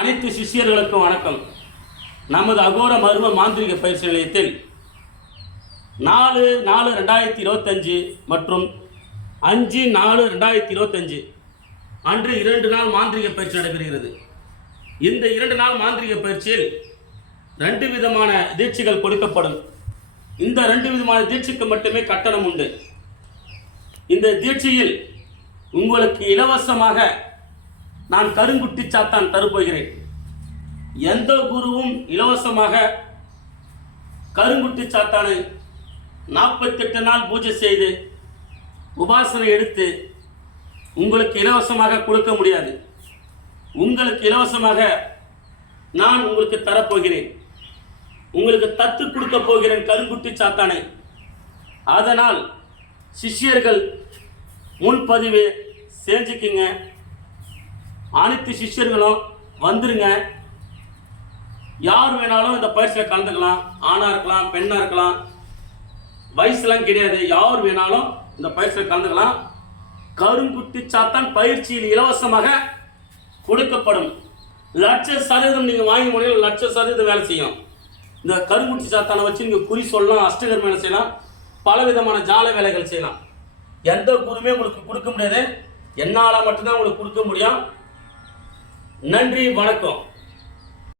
அனைத்து சிஷ்யர்களுக்கும் வணக்கம். நமது அகோர மர்ம மாந்திரிக பயிற்சி நிலையத்தில் நாலு நாலு ரெண்டாயிரத்தி இருபத்தஞ்சு மற்றும் அஞ்சு நாலு ரெண்டாயிரத்தி இருபத்தஞ்சு அன்று இரண்டு நாள் மாந்திரிக பயிற்சி நடைபெறுகிறது. இந்த இரண்டு நாள் மாந்திரிக பயிற்சியில் ரெண்டு விதமான தீட்சிகள் கொடுக்கப்படும். இந்த ரெண்டு விதமான தீட்சிக்கு மட்டுமே கட்டணம் உண்டு. இந்த தீட்சியில் உங்களுக்கு இலவசமாக நான் கருங்குட்டி சாத்தான் தருப்போகிறேன். எந்த குருவும் இலவசமாக கருங்குட்டி சாத்தானை நாற்பத்தெட்டு நாள் பூஜை செய்து உபாசனை எடுத்து உங்களுக்கு இலவசமாக கொடுக்க முடியாது. உங்களுக்கு இலவசமாக நான் உங்களுக்கு தரப்போகிறேன். உங்களுக்கு தத்து கொடுக்க போகிறேன் கருங்குட்டி சாத்தானை. அதனால் சிஷ்யர்கள் முன்பதிவு செஞ்சுக்கிங்க. அனைத்து சிஷ்யர்களும் வந்துருங்க. யார் வேணாலும் இந்த பயிற்சியில் கலந்துக்கலாம். ஆணாக இருக்கலாம் பெண்ணாக இருக்கலாம். வயசுலாம் கிடையாது. யார் வேணாலும் இந்த பயிற்சியில் கலந்துக்கலாம். கருங்குட்டி சாத்தான் பயிற்சியில் இலவசமாக கொடுக்கப்படும். லட்ச சதவீதம் நீங்கள் வாங்கி முடியும் லட்ச சதவீதம் வேலை செய்யும். இந்த கருங்குட்டி சாத்தானை வச்சு நீங்கள் குறி சொல்லலாம் அஷ்டகர் வேலை செய்யலாம். பல விதமான ஜால வேலைகள் செய்யலாம். எந்த குருமே உங்களுக்கு கொடுக்க முடியாது. என்னால் மட்டும்தான் உங்களுக்கு கொடுக்க முடியும். நன்றி வணக்கம்.